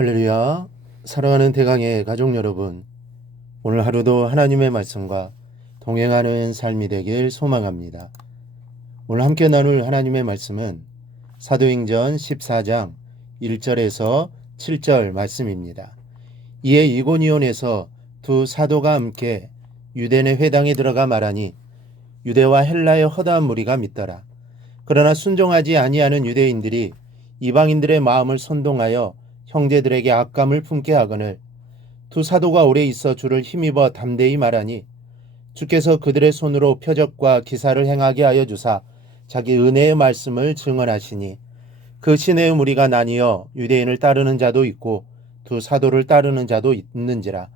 할렐루야. 사랑하는 대강의 가족 여러분, 오늘 하루도 하나님의 말씀과 동행하는 삶이 되길 소망합니다. 오늘 함께 나눌 하나님의 말씀은 사도행전 14장 1절에서 7절 말씀입니다. 이에 이고니온에서 두 사도가 함께 유대네 회당에 들어가 말하니 유대와 헬라의 허다한 무리가 믿더라. 그러나 순종하지 아니하는 유대인들이 이방인들의 마음을 선동하여 형제들에게 악감을 품게 하거늘 두 사도가 오래 있어 주를 힘입어 담대히 말하니 주께서 그들의 손으로 표적과 기사를 행하게 하여 주사 자기 은혜의 말씀을 증언하시니 그 시내의 무리가 나뉘어 유대인을 따르는 자도 있고 두 사도를 따르는 자도 있는지라.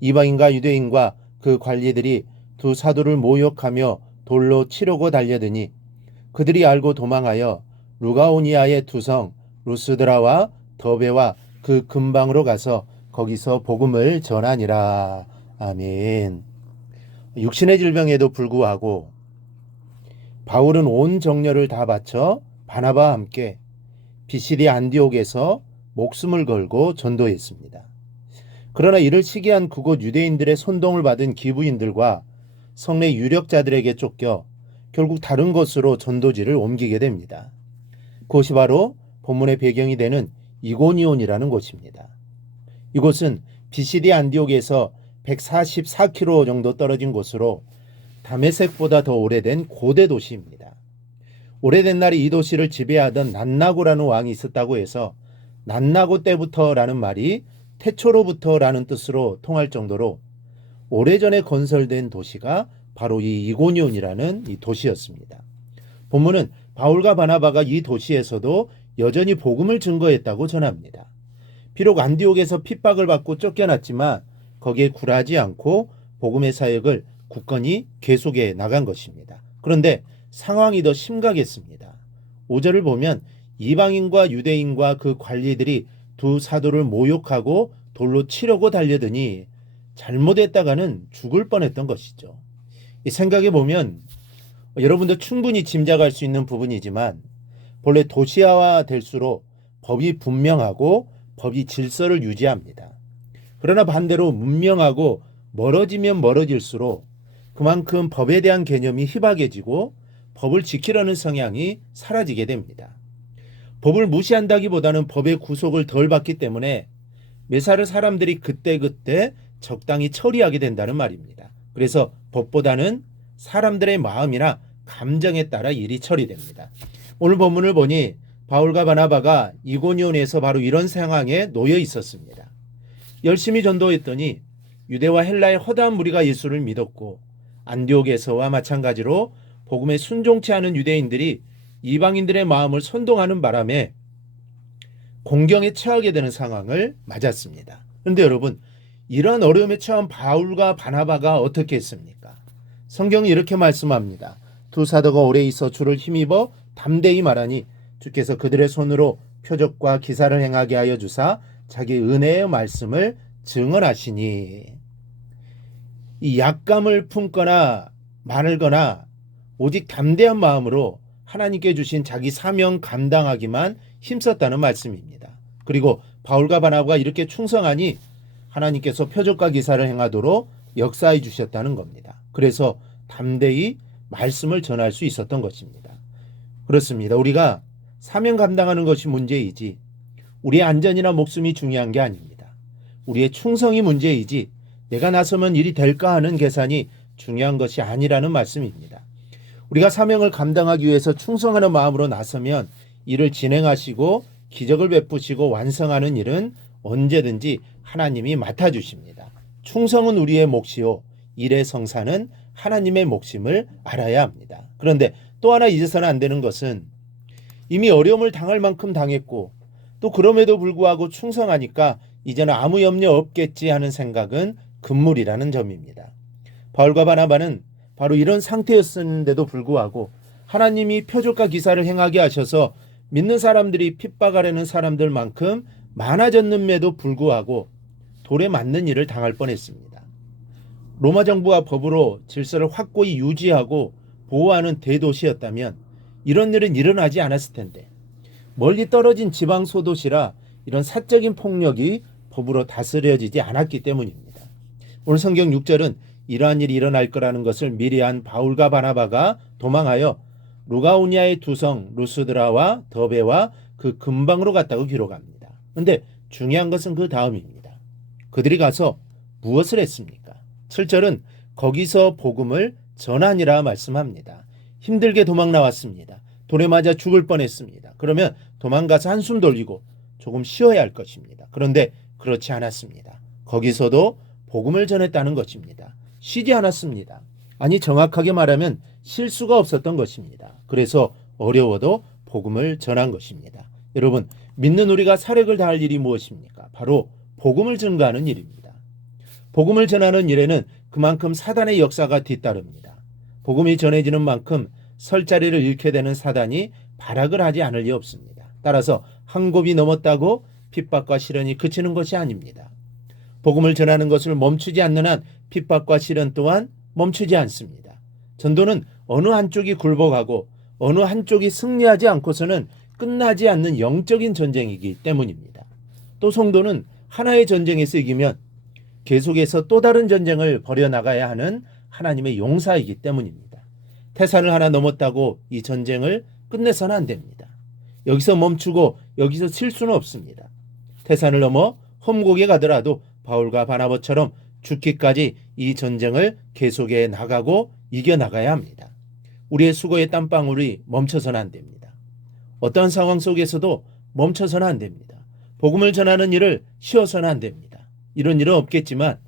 이방인과 유대인과 그 관리들이 두 사도를 모욕하며 돌로 치려고 달려드니 그들이 알고 도망하여 루가오니아의 두 성 루스드라와 더베와 그 근방으로 가서 거기서 복음을 전하니라. 아멘. 육신의 질병에도 불구하고 바울은 온 정열을 다 바쳐 바나바와 함께 비시디 안디옥에서 목숨을 걸고 전도했습니다. 그러나 이를 시기한 그곳 유대인들의 선동을 받은 기부인들과 성내 유력자들에게 쫓겨 결국 다른 곳으로 전도지를 옮기게 됩니다. 그것이 바로 본문의 배경이 되는 이고니온이라는 곳입니다. 이곳은 비시디 안디옥에서 144km 정도 떨어진 곳으로 다메섹보다 더 오래된 고대 도시입니다. 오래된 날에 이 도시를 지배하던 난나고라는 왕이 있었다고 해서 난나고 때부터라는 말이 태초로부터라는 뜻으로 통할 정도로 오래전에 건설된 도시가 바로 이 이고니온이라는 이 도시였습니다. 본문은 바울과 바나바가 이 도시에서도 여전히 복음을 증거했다고 전합니다. 비록 안디옥에서 핍박을 받고 쫓겨났지만 거기에 굴하지 않고 복음의 사역을 굳건히 계속해 나간 것입니다. 그런데 상황이 더 심각했습니다. 5절을 보면 이방인과 유대인과 그 관리들이 두 사도를 모욕하고 돌로 치려고 달려드니 잘못했다가는 죽을 뻔했던 것이죠. 이 생각해 보면 여러분도 충분히 짐작할 수 있는 부분이지만 본래 도시화가 될수록 법이 분명하고 법이 질서를 유지합니다. 그러나 반대로 문명하고 멀어지면 멀어질수록 그만큼 법에 대한 개념이 희박해지고 법을 지키려는 성향이 사라지게 됩니다. 법을 무시한다기보다는 법의 구속을 덜 받기 때문에 매사를 사람들이 그때그때 적당히 처리하게 된다는 말입니다. 그래서 법보다는 사람들의 마음이나 감정에 따라 일이 처리됩니다. 오늘 본문을 보니 바울과 바나바가 이고니온에서 바로 이런 상황에 놓여 있었습니다. 열심히 전도했더니 유대와 헬라의 허다한 무리가 예수를 믿었고 안디옥에서와 마찬가지로 복음에 순종치 않은 유대인들이 이방인들의 마음을 선동하는 바람에 공경에 처하게 되는 상황을 맞았습니다. 그런데 여러분, 이런 어려움에 처한 바울과 바나바가 어떻게 했습니까? 성경이 이렇게 말씀합니다. 두 사도가 오래 있어 주를 힘입어 담대히 말하니 주께서 그들의 손으로 표적과 기사를 행하게 하여 주사 자기 은혜의 말씀을 증언하시니. 이 약감을 품거나 말거나 오직 담대한 마음으로 하나님께 주신 자기 사명 감당하기만 힘썼다는 말씀입니다. 그리고 바울과 바나바가 이렇게 충성하니 하나님께서 표적과 기사를 행하도록 역사해 주셨다는 겁니다. 그래서 담대히 말씀을 전할 수 있었던 것입니다. 그렇습니다. 우리가 사명 감당하는 것이 문제이지 우리의 안전이나 목숨이 중요한 게 아닙니다. 우리의 충성이 문제이지 내가 나서면 일이 될까 하는 계산이 중요한 것이 아니라는 말씀입니다. 우리가 사명을 감당하기 위해서 충성하는 마음으로 나서면 일을 진행하시고 기적을 베푸시고 완성하는 일은 언제든지 하나님이 맡아주십니다. 충성은 우리의 몫이요 일의 성사는 하나님의 몫임을 알아야 합니다. 그런데 또 하나 잊어서는 안 되는 것은 이미 어려움을 당할 만큼 당했고 또 그럼에도 불구하고 충성하니까 이제는 아무 염려 없겠지 하는 생각은 금물이라는 점입니다. 바울과 바나바는 바로 이런 상태였는데도 불구하고 하나님이 표적과 기사를 행하게 하셔서 믿는 사람들이 핍박하려는 사람들만큼 많아졌음에도 불구하고 돌에 맞는 일을 당할 뻔했습니다. 로마 정부와 법으로 질서를 확고히 유지하고 보호하는 대도시였다면 이런 일은 일어나지 않았을 텐데 멀리 떨어진 지방 소도시라 이런 사적인 폭력이 법으로 다스려지지 않았기 때문입니다. 오늘 성경 6절은 이러한 일이 일어날 거라는 것을 미리 한 바울과 바나바가 도망하여 루가오니아의 두 성 루스드라와 더베와 그 근방으로 갔다고 기록합니다. 그런데 중요한 것은 그 다음입니다. 그들이 가서 무엇을 했습니까? 7절은 거기서 복음을 전하니라 말씀합니다. 힘들게 도망 나왔습니다. 돌에 맞아 죽을 뻔했습니다. 그러면 도망가서 한숨 돌리고 조금 쉬어야 할 것입니다. 그런데 그렇지 않았습니다. 거기서도 복음을 전했다는 것입니다. 쉬지 않았습니다. 아니 정확하게 말하면 쉴 수가 없었던 것입니다. 그래서 어려워도 복음을 전한 것입니다. 여러분, 믿는 우리가 사력을 다할 일이 무엇입니까? 바로 복음을 증거하는 일입니다. 복음을 전하는 일에는 그만큼 사단의 역사가 뒤따릅니다. 복음이 전해지는 만큼 설 자리를 잃게 되는 사단이 발악을 하지 않을 리 없습니다. 따라서 한 곱이 넘었다고 핍박과 시련이 그치는 것이 아닙니다. 복음을 전하는 것을 멈추지 않는 한 핍박과 시련 또한 멈추지 않습니다. 전도는 어느 한쪽이 굴복하고 어느 한쪽이 승리하지 않고서는 끝나지 않는 영적인 전쟁이기 때문입니다. 또 성도는 하나의 전쟁에서 이기면 계속해서 또 다른 전쟁을 벌여나가야 하는 하나님의 용사이기 때문입니다. 태산을 하나 넘었다고 이 전쟁을 끝내서는 안 됩니다. 여기서 멈추고 여기서 쉴 수는 없습니다. 태산을 넘어 험곡에 가더라도 바울과 바나바처럼 죽기까지 이 전쟁을 계속해 나가고 이겨나가야 합니다. 우리의 수고의 땀방울이 멈춰서는 안 됩니다. 어떠한 상황 속에서도 멈춰서는 안 됩니다. 복음을 전하는 일을 쉬어서는 안 됩니다. 이런 일은 없겠지만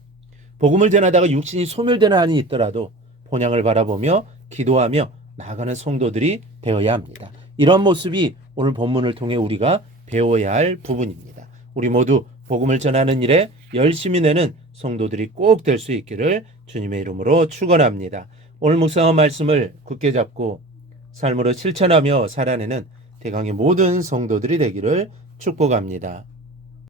복음을 전하다가 육신이 소멸되는 한이 있더라도 본향을 바라보며 기도하며 나아가는 성도들이 되어야 합니다. 이런 모습이 오늘 본문을 통해 우리가 배워야 할 부분입니다. 우리 모두 복음을 전하는 일에 열심히 내는 성도들이 꼭 될 수 있기를 주님의 이름으로 축원합니다. 오늘 묵상한 말씀을 굳게 잡고 삶으로 실천하며 살아내는 대강의 모든 성도들이 되기를 축복합니다.